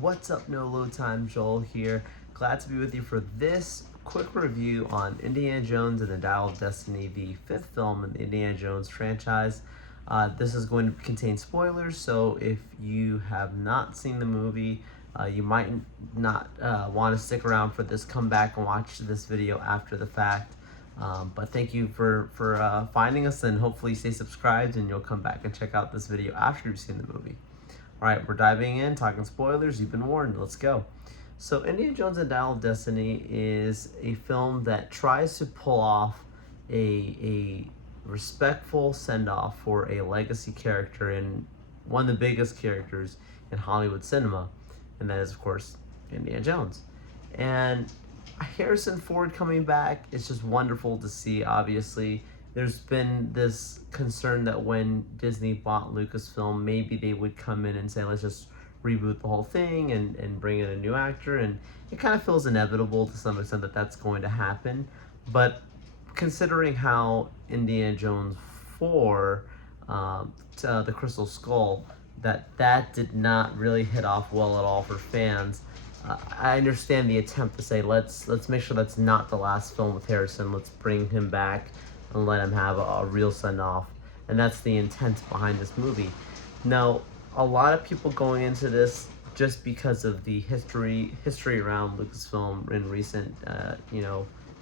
What's up, No Load Time? Joel here. Glad to be with you for this quick review on Indiana Jones and the Dial of Destiny, the fifth film in the Indiana Jones franchise. This is going to contain spoilers, so if you have not seen the movie, you might not want to stick around for this. Come back and watch this video after the fact. But thank you for finding us, and hopefully stay subscribed and you'll come back and check out this video after you've seen the movie. Alright, we're diving in, talking spoilers. You've been warned. Let's go. So, Indiana Jones and Dial of Destiny is a film that tries to pull off a respectful send-off for a legacy character and one of the biggest characters in Hollywood cinema, and that is, of course, Indiana Jones. And Harrison Ford coming back is just wonderful to see, obviously. There's been this concern that when Disney bought Lucasfilm, maybe they would come in and say, let's just reboot the whole thing and bring in a new actor. And it kind of feels inevitable to some extent that that's going to happen. But considering how Indiana Jones 4, the Crystal Skull, that did not really hit off well at all for fans. I understand the attempt to say, let's make sure that's not the last film with Harrison. Let's bring him back and let him have a real send-off. And that's the intent behind this movie. Now, a lot of people going into this just because of the history around Lucasfilm in recent,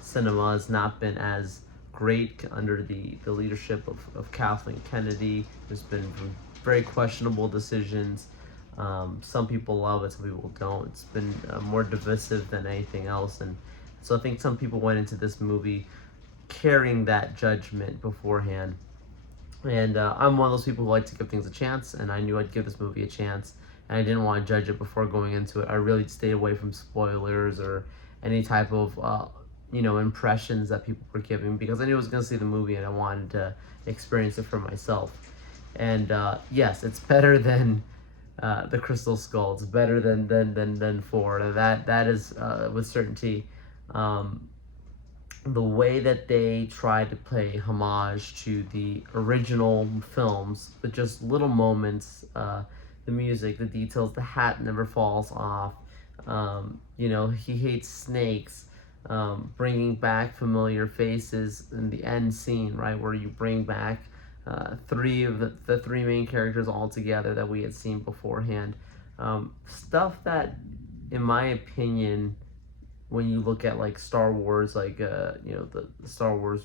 cinema has not been as great under the leadership of Kathleen Kennedy. There's been very questionable decisions. Some people love it, some people don't. It's been more divisive than anything else. And so I think some people went into this movie carrying that judgment beforehand. And I'm one of those people who like to give things a chance, and I knew I'd give this movie a chance, and I didn't want to judge it before going into it. I really stayed away from spoilers or any type of impressions that people were giving, because I knew I was going to see the movie and I wanted to experience it for myself. And yes, it's better than the Crystal Skull. It's better than 4. That is with certainty. The way that they try to pay homage to the original films, but just little moments, the music, the details, the hat never falls off. He hates snakes. Bringing back familiar faces in the end scene, right, where you bring back three of the three main characters all together that we had seen beforehand. Stuff that, in my opinion, when you look at like Star Wars, like the Star Wars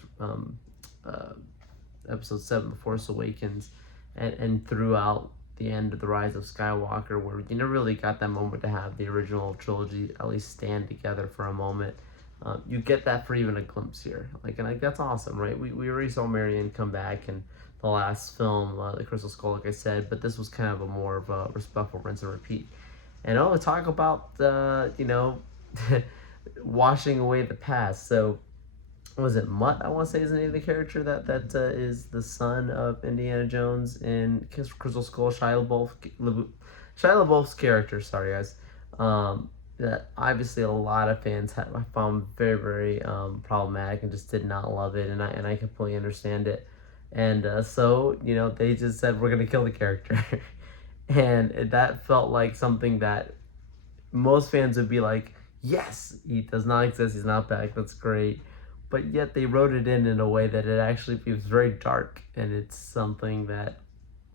Episode 7, The Force Awakens, and throughout the end of The Rise of Skywalker, where you never really got that moment to have the original trilogy at least stand together for a moment. You get that for even a glimpse here. And that's awesome, right? We already saw Marion come back in the last film, The Crystal Skull, like I said, but this was kind of more of a respectful rinse and repeat. And talk about, washing away the past. So, was it Mutt, I want to say is the name of the character that is the son of Indiana Jones in Crystal Skull, Shia LaBeouf's character, sorry guys. That obviously a lot of fans found very, very problematic and just did not love it, and I completely understand it. And so they just said, we're gonna kill the character. And that felt like something that most fans would be like, yes, he does not exist, he's not back, that's great. But yet they wrote it in a way that it actually feels very dark, and it's something that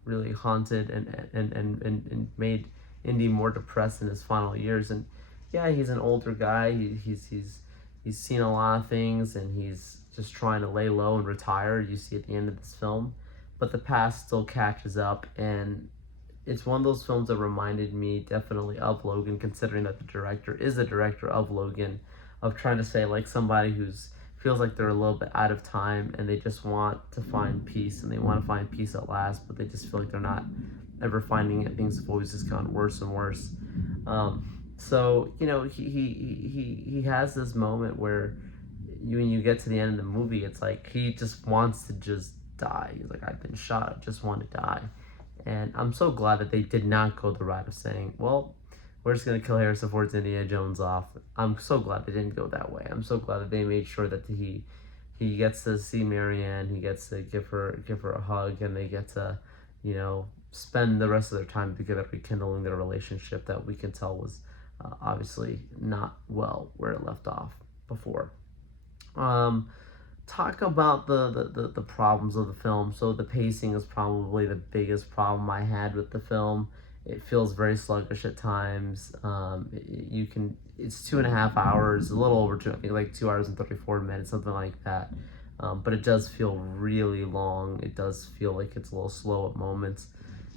really haunted and made Indy more depressed in his final years. And yeah, he's an older guy. He's seen a lot of things, and he's just trying to lay low and retire. You see at the end of this film, but the past still catches up, and it's one of those films that reminded me definitely of Logan, considering that the director is the director of Logan, of trying to say like somebody who's feels like they're a little bit out of time and they just want to find peace, and they want to find peace at last, but they just feel like they're not ever finding it. Things have always just gotten worse and worse. So he has this moment where when you get to the end of the movie, it's like he just wants to just die. He's like, I've been shot, I just want to die. And I'm so glad that they did not go the route of saying, well, we're just going to kill Harrison Ford's Indiana Jones off. I'm so glad they didn't go that way. I'm so glad that they made sure that he gets to see Marianne, he gets to give her a hug, and they get to, spend the rest of their time together rekindling their relationship that we can tell was obviously not well where it left off before. Talk about the problems of the film. So the pacing is probably the biggest problem I had with the film. It feels very sluggish at times. It's 2.5 hours, a little over two, I think like 2 hours and 34 minutes, something like that. But it does feel really long. It does feel like it's a little slow at moments.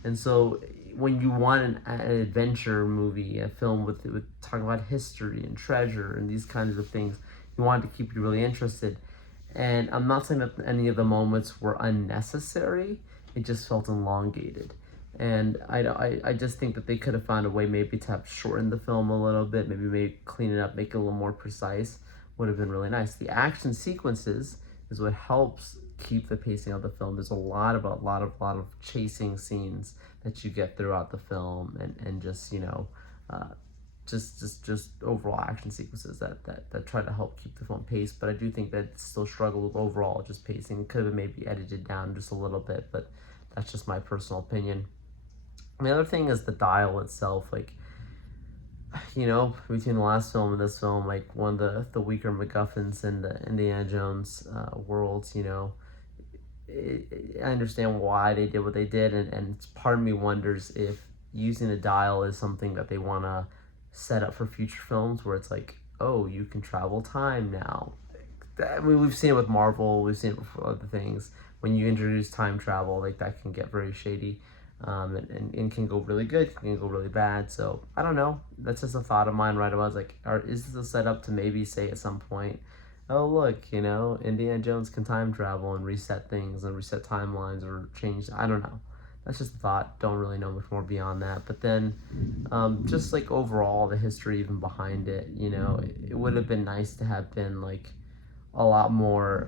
And so when you want an adventure movie, a film with talking about history and treasure and these kinds of things, you want it to keep you really interested. And I'm not saying that any of the moments were unnecessary. It just felt elongated. And I just think that they could have found a way maybe to have shortened the film a little bit, maybe clean it up, make it a little more precise, would have been really nice. The action sequences is what helps keep the pacing of the film. There's a lot of chasing scenes that you get throughout the film, and just just overall action sequences that try to help keep the film paced. But I do think that it still struggled with overall just pacing. It could have maybe edited down just a little bit, but that's just my personal opinion. And the other thing is the dial itself. Like, between the last film and this film, like one of the weaker MacGuffins in the Indiana Jones worlds. I understand why they did what they did, and part of me wonders if using a dial is something that they want to set up for future films, where it's like, oh, you can travel time now. I mean, we've seen it with Marvel, we've seen it with other things. When you introduce time travel, like, that can get very shady, and can go really good, can go really bad. So I don't know. That's just a thought of mine right away. I was like, is this a setup to maybe say at some point, oh look, Indiana Jones can time travel and reset things and reset timelines or change. I don't know. That's just a thought. Don't really know much more beyond that. But then, just like overall the history even behind it, it would have been nice to have been like a lot more.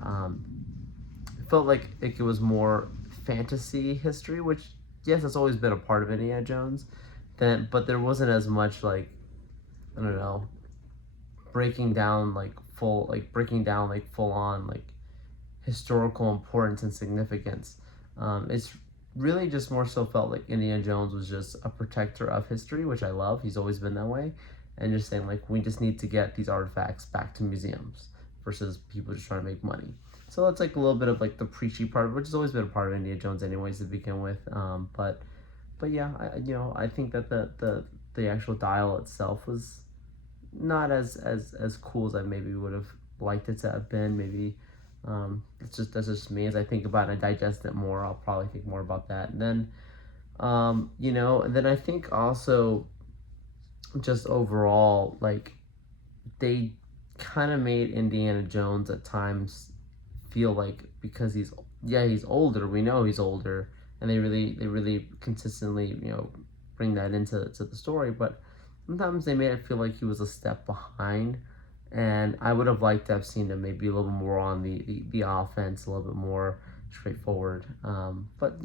It felt like it was more fantasy history, which, yes, it's always been a part of Indiana Jones. But there wasn't as much, like, I don't know, breaking down full on like historical importance and significance. It's really just more so felt like Indiana Jones was just a protector of history, which I love. He's always been that way, and just saying, like, we just need to get these artifacts back to museums versus people just trying to make money. So that's like a little bit of like the preachy part, which has always been a part of Indiana Jones anyways to begin with. But yeah, I think that the actual dial itself was not as cool as I maybe would have liked it to have been. Maybe that's just me. As I think about it and digest it more, I'll probably think more about that. And then and then I think also just overall, like, they kind of made Indiana Jones at times feel like, because he's older, we know he's older, and they really consistently bring that into the story, but sometimes they made it feel like he was a step behind, and I would have liked to have seen him maybe a little more on the offense, a little bit more straightforward. But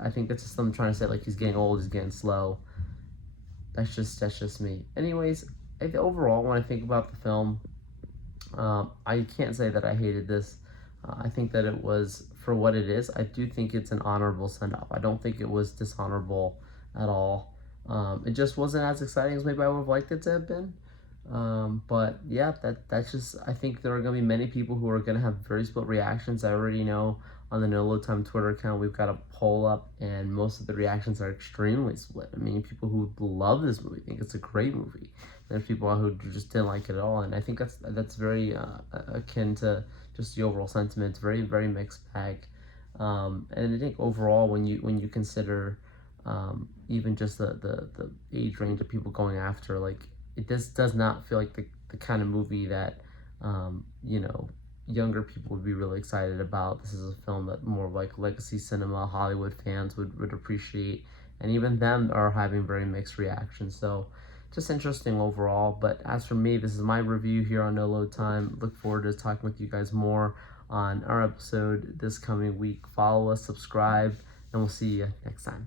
I think that's just them trying to say, like, he's getting old, he's getting slow. That's just me. Anyways, overall, when I think about the film, I can't say that I hated this. I think that it was, for what it is, I do think it's an honorable send-off. I don't think it was dishonorable at all. It just wasn't as exciting as maybe I would have liked it to have been. But yeah, that's just, I think there are going to be many people who are going to have very split reactions. I already know on the No Load Time Twitter account, we've got a poll up, and most of the reactions are extremely split. I mean, people who love this movie think it's a great movie. There's people who just didn't like it at all, and I think that's very akin to just the overall sentiment. It's very, very mixed bag. And I think overall, when you consider even just the age range of people going after, like, this does not feel like the kind of movie that younger people would be really excited about. This is a film that more like legacy cinema, Hollywood fans would appreciate, and even them are having very mixed reactions. So just interesting overall. But as for me, this is my review here on No Load Time. Look forward to talking with you guys more on our episode this coming week. Follow us, subscribe, and we'll see you next time.